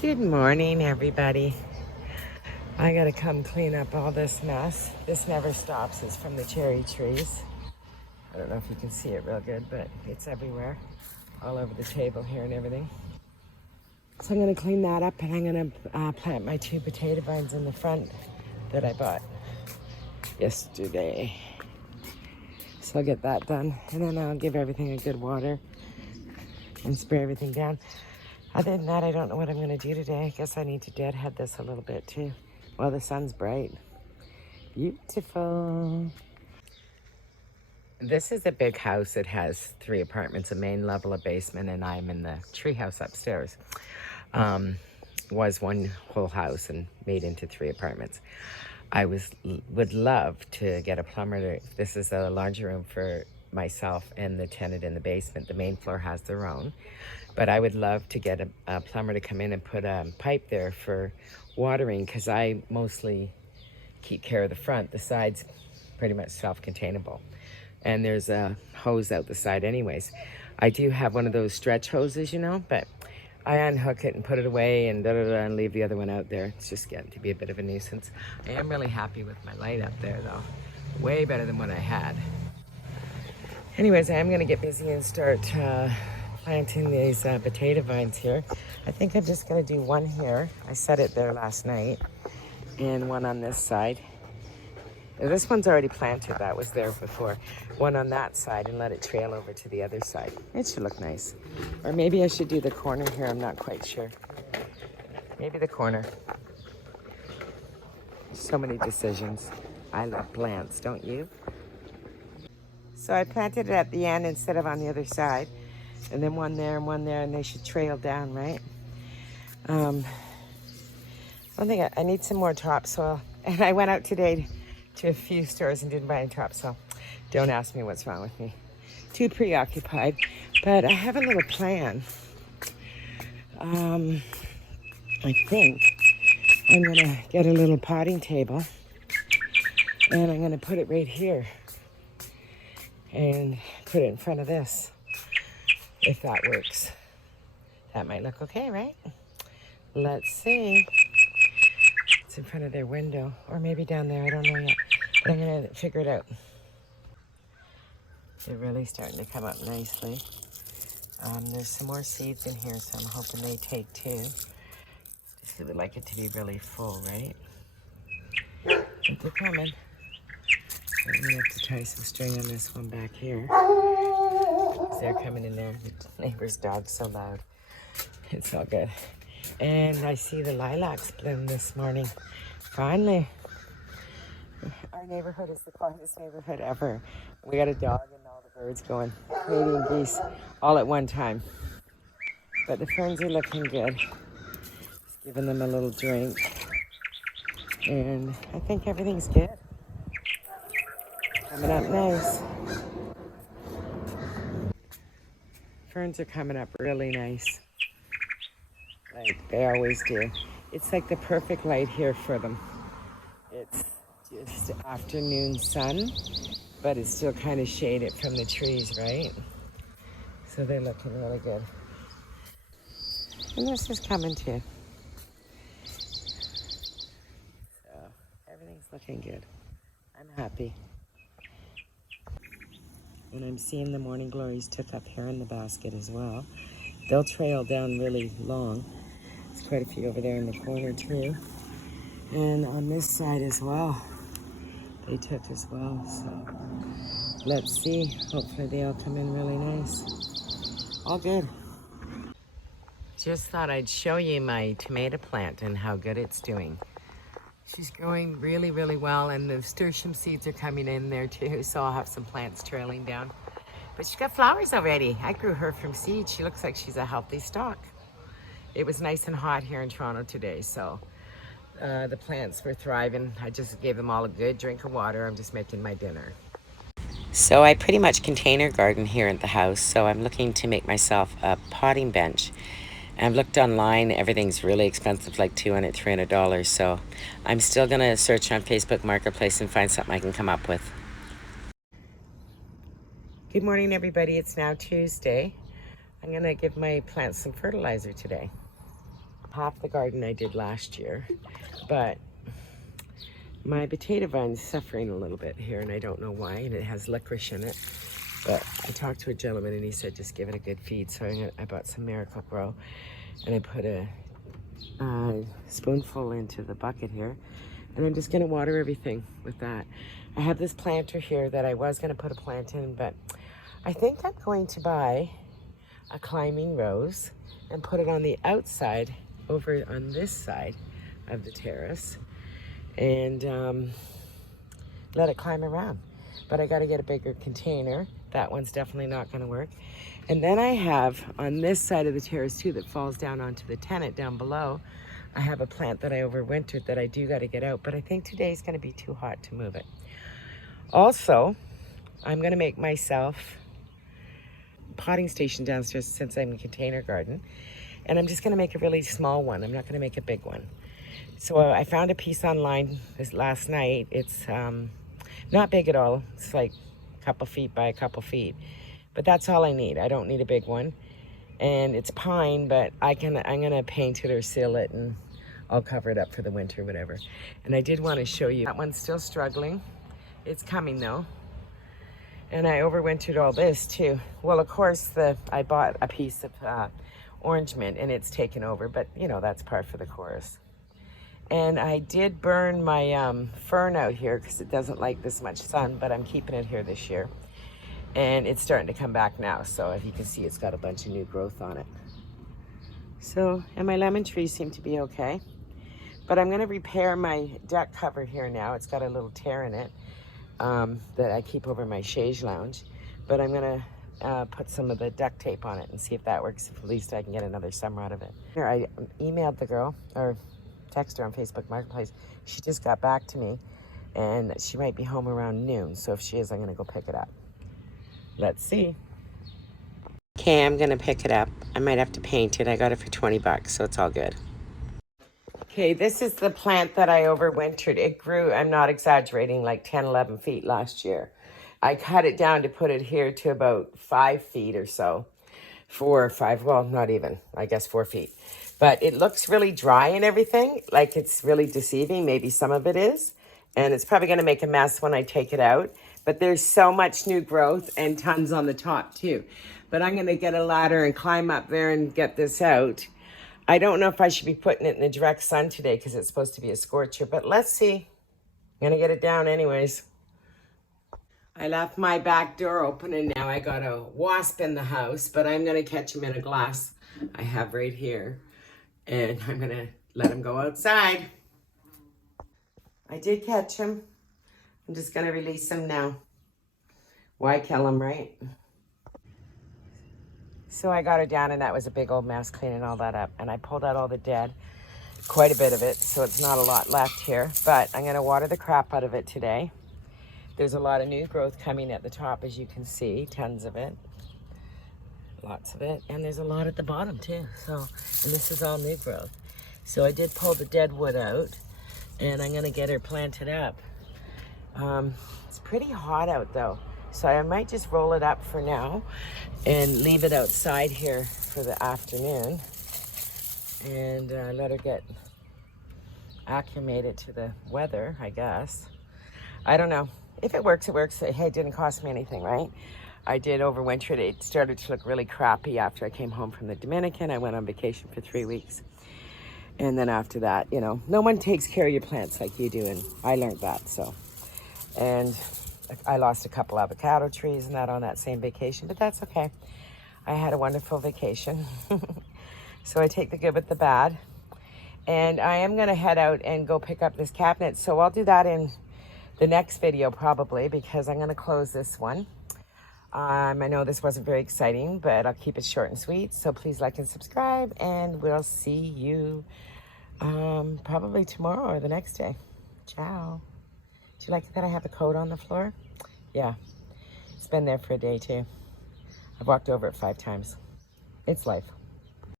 Good morning, everybody. I gotta come clean up all this mess. This never stops. It's from the cherry trees. I don't know if you can see it real good, but it's everywhere. All over the table here and everything. So I'm gonna clean that up and I'm gonna plant my 2 potato vines in the front that I bought yesterday. So I'll get that done and then I'll give everything a good water and spray everything down. Other than that, I don't know what I'm going to do today. I guess I need to deadhead this a little bit too. Well, the sun's bright. Beautiful. This is a big house. It has 3 apartments, a main level, a basement, and I'm in the treehouse upstairs. Was one whole house and made into 3 apartments. I would love to get a plumber. This is a larger room for myself and the tenant in the basement. The main floor has their own. But I would love to get a plumber to come in and put a pipe there for watering because I mostly keep care of the front. The side's pretty much self-containable. And there's a hose out the side anyways. I do have one of those stretch hoses, you know, but I unhook it and put it away and and leave the other one out there. It's just getting to be a bit of a nuisance. I am really happy with my light up there though. Way better than what I had. Anyways, I am gonna get busy and start planting these potato vines here. I think I'm just gonna do one here. I set it there last night and one on this side. This one's already planted, that was there before. One on that side and let it trail over to the other side. It should look nice. Or maybe I should do the corner here, I'm not quite sure. Maybe the corner. So many decisions. I love plants, don't you? So I planted it at the end instead of on the other side. And then one there, and they should trail down, right? I think I need some more topsoil. And I went out today to a few stores and didn't buy any topsoil. Don't ask me what's wrong with me. Too preoccupied. But I have a little plan. I think I'm gonna get a little potting table and I'm gonna put it right here and put it in front of this, if that works. That might look okay, right? Let's see. It's in front of their window, or maybe down there, I don't know yet. But I'm gonna figure it out. They're really starting to come up nicely. There's some more seeds in here, so I'm hoping they take too. Just would like it to be really full, right? But they're coming. I'm gonna have to tie some string on this one back here. They're coming in there. The neighbor's dog's so loud. It's all good. And I see the lilacs bloom this morning. Finally. Our neighborhood is the quietest neighborhood ever. We got a dog and all the birds going. Canadian geese all at one time. But the ferns are looking good. Just giving them a little drink. And I think everything's good. Coming up nice. Ferns are coming up really nice. Like they always do. It's like the perfect light here for them. It's just afternoon sun, but it's still kind of shaded from the trees, right? So they're looking really good. And this is coming too. So everything's looking good. I'm happy. And I'm seeing the morning glories took up here in the basket as well. They'll trail down really long. There's quite a few over there in the corner too. And on this side as well, they took as well. So let's see. Hopefully they all come in really nice. All good. Just thought I'd show you my tomato plant and how good it's doing. She's growing really, really well, and the nasturtium seeds are coming in there too, so I'll have some plants trailing down. But she's got flowers already. I grew her from seed. She looks like she's a healthy stalk. It was nice and hot here in Toronto today, so the plants were thriving. I just gave them all a good drink of water. I'm just making my dinner. So I pretty much container garden here at the house, so I'm looking to make myself a potting bench. I've looked online, everything's really expensive, like $200, $300, so I'm still gonna search on Facebook Marketplace and find something I can come up with. Good morning, everybody. It's now Tuesday. I'm gonna give my plants some fertilizer today. half the garden I did last year, but my potato vine's suffering a little bit here, and I don't know why, and it has licorice in it. But I talked to a gentleman, and he said just give it a good feed. So I bought some Miracle Grow, and I put a spoonful into the bucket here, and I'm just going to water everything with that. I have this planter here that I was going to put a plant in, but I think I'm going to buy a climbing rose and put it on the outside over on this side of the terrace, and let it climb around. But I got to get a bigger container. That one's definitely not going to work. And then I have on this side of the terrace too that falls down onto the tenant down below, I have a plant that I overwintered that I do got to get out, but I think today's going to be too hot to move it. Also, I'm going to make myself a potting station downstairs since I'm in container garden, and I'm just going to make a really small one. I'm not going to make a big one. So I found a piece online last night. It's not big at all. It's like a couple feet by a couple feet, but that's all I need. I don't need a big one, and it's pine, but I'm gonna paint it or seal it, and I'll cover it up for the winter, whatever. And I did want to show you that one's still struggling. It's coming though, and I overwintered all this too. Well, of course, I bought a piece of orange mint, and it's taken over, but you know that's par for the course. And I did burn my fern out here because it doesn't like this much sun, but I'm keeping it here this year. And it's starting to come back now. So if you can see, it's got a bunch of new growth on it. So, and my lemon trees seem to be okay. But I'm gonna repair my duck cover here now. It's got a little tear in it that I keep over my chaise lounge. But I'm gonna put some of the duct tape on it and see if that works. If at least I can get another summer out of it. Here, I emailed the girl, or text her on Facebook Marketplace. She just got back to me, and she might be home around noon. So if she is, I'm gonna go pick it up. Let's see. Okay, I'm gonna pick it up. I might have to paint it. I got it for 20 bucks, so it's all good. Okay, this is the plant that I overwintered. It grew, I'm not exaggerating, like 10, 11 feet last year. I cut it down to put it here to about 5 feet or so. 4 or 5, well, not even, I guess 4 feet. But it looks really dry and everything, like it's really deceiving. Maybe some of it is. And it's probably going to make a mess when I take it out. But there's so much new growth and tons on the top too. But I'm going to get a ladder and climb up there and get this out. I don't know if I should be putting it in the direct sun today because it's supposed to be a scorcher. But let's see. I'm going to get it down anyways. I left my back door open, and now I got a wasp in the house. But I'm going to catch him in a glass I have right here. And I'm going to let him go outside. I did catch him. I'm just going to release him now. Why kill him, right? So I got her down, and that was a big old mess cleaning all that up. And I pulled out all the dead, quite a bit of it, so it's not a lot left here. But I'm going to water the crap out of it today. There's a lot of new growth coming at the top, as you can see. Tons of it. Lots of it. And there's a lot at the bottom, too. So, and this is all new growth. So I did pull the dead wood out, and I'm going to get her planted up. It's pretty hot out, though. So I might just roll it up for now and leave it outside here for the afternoon and let her get acclimated to the weather, I guess. I don't know. If it works, it works. Hey, it didn't cost me anything, right? I did overwinter it. It started to look really crappy after I came home from the Dominican. I went on vacation for 3 weeks. And then after that, you know, no one takes care of your plants like you do. And I learned that, so. And I lost a couple avocado trees and that on that same vacation, but that's okay. I had a wonderful vacation. So I take the good with the bad. And I am going to head out and go pick up this cabinet. So I'll do that in the next video probably, because I'm going to close this one. I know this wasn't very exciting, but I'll keep it short and sweet. So please like and subscribe, and we'll see you probably tomorrow or the next day. Ciao. Do you like that I have a coat on the floor? Yeah, it's been there for a day too. I've walked over it 5 times. It's life.